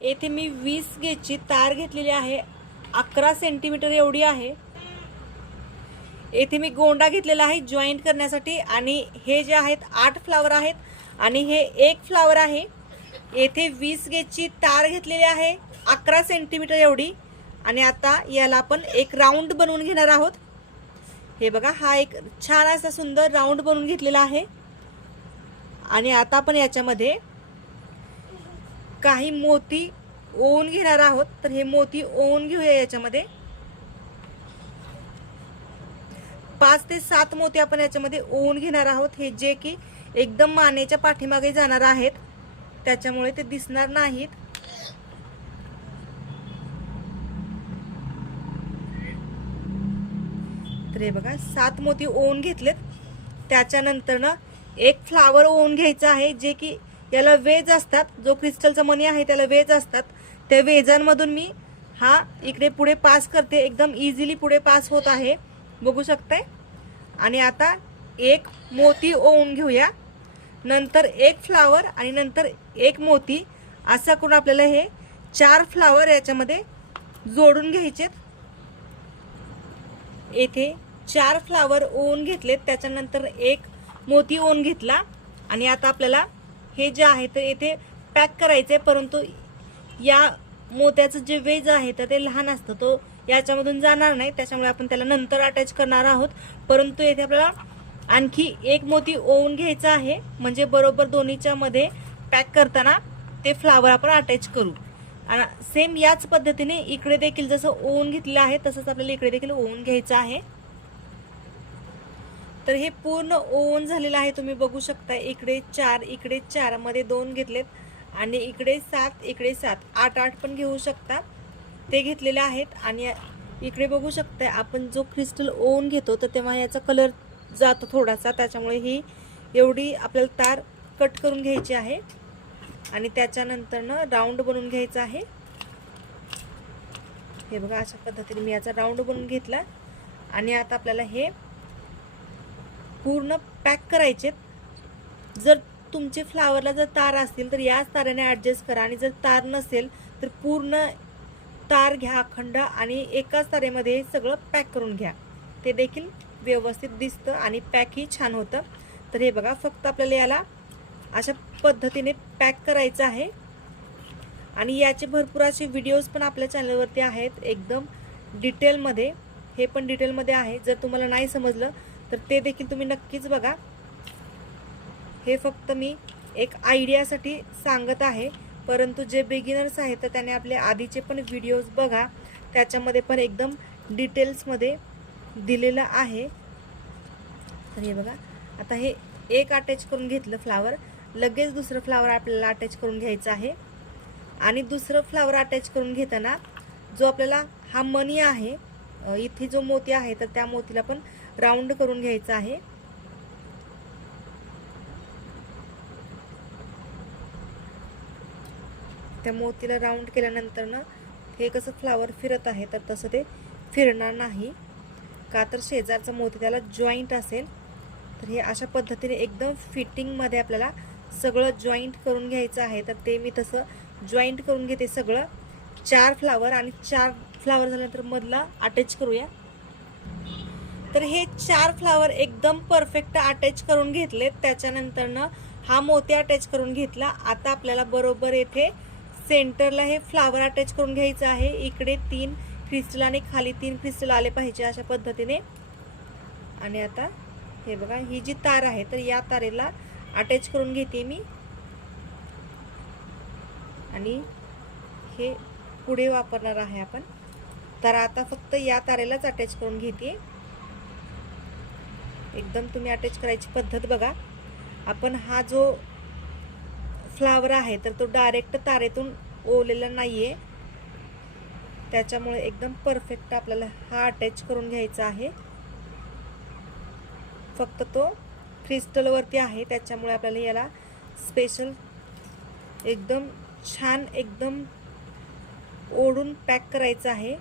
येथे मी 20 गेजची तार घेतलेली आहे, 11 सेंटीमीटर एवढी आहे। येथे मी गोंडा घेतलेला आहे जॉईंट करण्यासाठी आणि हे जे आहेत 8 फ्लावर आहेत आणि हे 1 फ्लावर आहे। येथे 20 गेजची तार घेतलेली आहे 11 सेंटीमीटर एवढी आणि आता याला आपण एक राऊंड बनवून घेणार आहोत। हे बघा, हा एक छान असा सुंदर राऊंड बनवून घेतलेला आहे आणि आता आपण याच्यामध्ये काही मोती ओवून घेणार आहोत। तर हे मोती ओवून घेऊया। याच्यामध्ये 5 ते 7 मोती आपण याच्यामध्ये ओवून घेणार आहोत, हे जे की एकदम मानेच्या पाठीमागे जाणार आहेत, त्याच्यामुळे ते दिसणार नाहीत। तर हे बघा 7 मोती ओवून घेतलेत। त्याच्यानंतर ना एक फ्लावर ओवून घ्यायचा आहे, जे की याला वेज असतात, जो क्रिस्टलचा मणी आहे त्याला वेज असतात। त्या वेजांमधून मी हा इकडे पुढे पास करते, एकदम इझिली पुढे पास होत आहे, बघू शकताय। आणि आता एक मोती ओवून घेऊया, नंतर एक फ्लावर आणि नंतर एक मोती, असं करून आपल्याला हे 4 फ्लावर याच्यामध्ये जोडून घ्यायचेत। येथे 4 फ्लावर ओवून घेतलेत, त्याच्यानंतर एक मोती ओवून घेतला आणि आता आपल्याला हे जे आहे ते येथे पॅक करायचे, परंतु या मोत्याचं जे वेज आहे तर ते लहान असतं, तो याच्यामधून जाणार नाही, त्याच्यामुळे आपण त्याला नंतर अटॅच करणार आहोत। परंतु येथे आपल्याला आणखी एक मोती ओवून घ्यायचा आहे, म्हणजे बरोबर दोन्हीच्या मध्ये पॅक करताना ते फ्लावर आपण अटॅच करू। आणि सेम याच पद्धतीने इकडे देखील जसं ओवून घेतलेलं आहे तसंच आपल्याला इकडे देखील ओवून घ्यायचं आहे। तर हे पूर्ण ओवून झालेलं आहे, तुम्ही बघू शकता। इकडे 4 इकडे 4 मध्ये 2 घेतलेत आणि इकडे 7 इकडे 7, 8 पण घेऊ शकता, ते घेतलेले आहेत। आणि इकडे बघू शकता आपण जो क्रिस्टल ओवून घेतो तर तेव्हा याचा कलर जातो थोडासा, त्याच्यामुळे ही एवढी आपल्याला तार कट करून घ्यायची आहे आणि त्याच्यानंतर ना राऊंड बनवून घ्यायचा आहे। हे बघा, अशा पद्धतीने मी याचा राऊंड बनवून घेतला आणि आता आपल्याला हे पूर्ण पॅक करायचे। जर तुमचे फ्लावरला जर तार असतील तर याच ताराने ॲडजस्ट करा आणि जर तार नसेल तर पूर्ण तार घ्या अखंड आणि एकाच तारेमध्ये सगळं पॅक करून घ्या, ते देखील व्यवस्थित दिसतं आणि पॅकही छान होतं। तर हे बघा, फक्त आपल्याला याला अशा पद्धतीने पॅक करायचं आहे आणि याचे भरपूर असे व्हिडिओज पण आपल्या चॅनलवरती आहेत, एकदम डिटेलमध्ये, हे पण डिटेलमध्ये आहे। जर तुम्हाला नाही समजलं तर ते देखील तुम्ही नक्कीच बघा। हे फक्त मी एक आयडियासाठी सांगत आहे, परंतु जे बिगिनर्स आहेत तर त्याने आपले आधीचे पण व्हिडिओज बघा, त्याच्यामध्ये पण एकदम डिटेल्समध्ये दिलेलं आहे। तर हे बघा, आता हे एक अटॅच करून घेतलं फ्लावर, लगेच दुसरं फ्लावर आपल्याला अटॅच करून घ्यायचं आहे आणि दुसरं फ्लावर अटॅच करून घेताना जो आपल्याला हा मणी आहे, इथे जो मोती आहे तर त्या मोतीला पण राऊंड करून घ्यायचा आहे। त्या मोतीला राऊंड केल्यानंतर ना हे कसं फ्लावर फिरत आहे तर तसं ते फिरणार नाही, का तर शेजारचा मोती त्याला जॉईंट असेल। तर हे अशा पद्धतीने एकदम फिटिंगमध्ये आपल्याला सगळं जॉईंट करून घ्यायचं आहे। तर ते मी तसं जॉईंट करून घेते सगळं, 4 फ्लावर आणि 4 फ्लावर झाल्यानंतर मधला अटॅच करूया। तर हे 4 फ्लावर एकदम परफेक्ट अटॅच करून घेतलेत, त्याच्यानंतर ना हा मोती अटॅच करून घेतला। आता आपल्याला बरोबर येथे सेंटरला हे फ्लावर अटॅच करून घ्यायचं आहे, इकडे 3 क्रिस्टल आणि खाली 3 क्रिस्टल आले पाहिजे अशा पद्धतीने। आणि आता हे बघा, ही जी तार आहे तर या तारेला अटॅच करून घेते मी आणि हे पुढे वापरणार आहे आपण। तर आता फक्त या तारेलाच अटॅच करून घेते, एकदम तुम्ही अटॅच करायची पद्धत बघा। आपण हा जो फ्लावर आहे तर तो डायरेक्ट तारेतून ओवलेला नाहीये, त्याच्यामुळे एकदम परफेक्ट आपल्याला हा अटॅच करून घ्यायचा आहे। फक्त तो क्रिस्टलवरती आहे, त्याच्यामुळे आपल्याला याला स्पेशल एकदम छान एकदम ओढून पॅक करायचं आहे।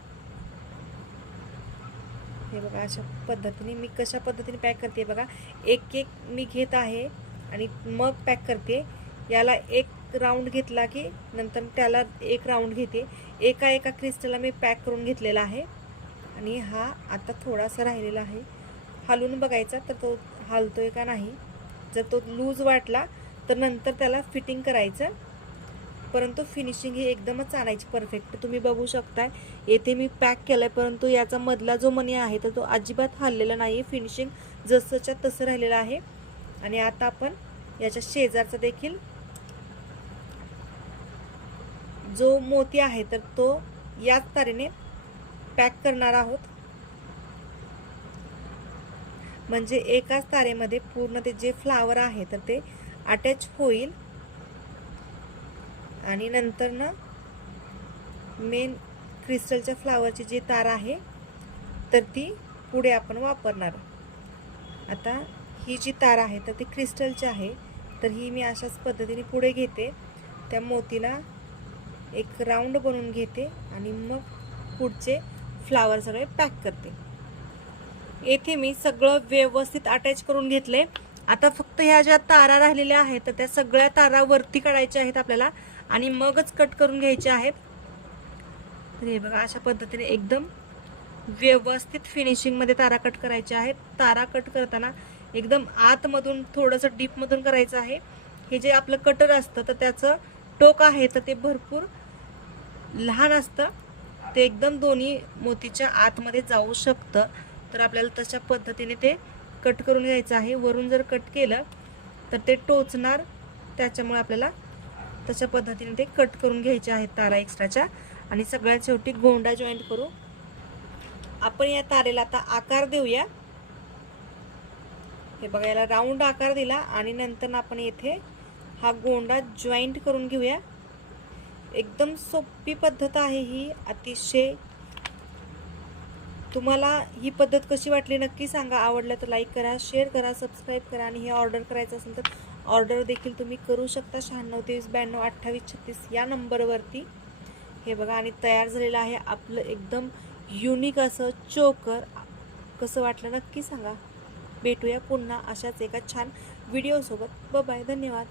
हे बघा, अशा पद्धतीने मी कशा पद्धतीने पॅक करते बघा, एक एक मी घेत आहे आणि मग पॅक करते। याला एक एक राऊंड घेतला की नंतर त्याला एक राऊंड घेते. एका एका क्रिस्टलला मी पॅक करून घेतलेला आहे. आणि हा आता थोडासा राहिलेला आहे. हलवून बघायचा तर तो हलतोय का नाही. जर तो लूज वाटला तर नंतर त्याला फिटिंग करायचं. परंतु फिनिशिंग ही एकदमच आणायची परफेक्ट. तुम्ही बघू शकताय येथे मी पॅक केलं आहे, परंतु याचा मधला जो मणी आहे तर तो अजिबात हललेला नाही आहे. फिनिशिंग जसंच्या तसं राहिलेलं आहे. आणि आता आपण याच्या शेजारचा देखील जो मोती आहे तर तो याच तारेने पॅक करणार आहोत. म्हणजे एकाच तारेमध्ये पूर्ण ते जे फ्लावर आहे तर ते अटॅच होईल. आणि नंतर ना मेन क्रिस्टलच्या फ्लावरची जी तार आहे तर ती पुढे आपण वापरणार. आता ही जी तार आहे तर ती क्रिस्टलची आहे, तर ही मी अशाच पद्धतीने पुढे घेते. त्या मोतीला एक राऊंड बनवून घेते आणि मग पुढचे फ्लावर सगळे पॅक करते. येथे मी सगळं व्यवस्थित अटॅच करून घेतले. आता फक्त ह्या ज्या तारा राहिलेल्या आहेत तर त्या सगळ्या तारा वरती काढायच्या आहेत आपल्याला आणि मगच कट करून घ्यायचे आहेत. तर हे बघा अशा पद्धतीने एकदम व्यवस्थित फिनिशिंगमध्ये तारा कट करायच्या आहेत. तारा कट करताना एकदम आतमधून थोडंसं डीपमधून करायचं आहे. हे जे आपलं कटर असतं तर त्याचं टोक आहे तर ते भरपूर लहान असतं, ते एकदम दोन्ही मोतीच्या आतमध्ये जाऊ शकतं. तर आपल्याला तशा पद्धतीने ते कट करून घ्यायचं आहे. वरून जर कट केलं तर ते टोचणार, त्याच्यामुळे आपल्याला तशा पद्धतीने ते कट करून घ्यायचे आहेत तारा एक्स्ट्राच्या. आणि सगळ्यात शेवटी गोंडा जॉईंट करू. आपण या तारेला आता आकार देऊया. हे बघा याला राऊंड आकार दिला आणि नंतर आपण येथे हा गोंडा जॉईंट करून घेऊया. एकदम सोपी पद्धत आहे ही, अतिशय. तुम्हाला ही पद्धत कशी वाटली नक्की सांगा. आवडलं तर लाईक करा, शेअर करा, सबस्क्राईब करा. आणि हे ऑर्डर करायचं असेल तर ऑर्डर देखील तुम्ही करू शकता 9623922836 या नंबरवरती. हे बघा आणि तयार झालेलं आहे आपलं एकदम युनिक असं चोकर. कसं वाटलं नक्की सांगा. भेटूया पुन्हा अशाच एका छान व्हिडिओसोबत. बाय, धन्यवाद.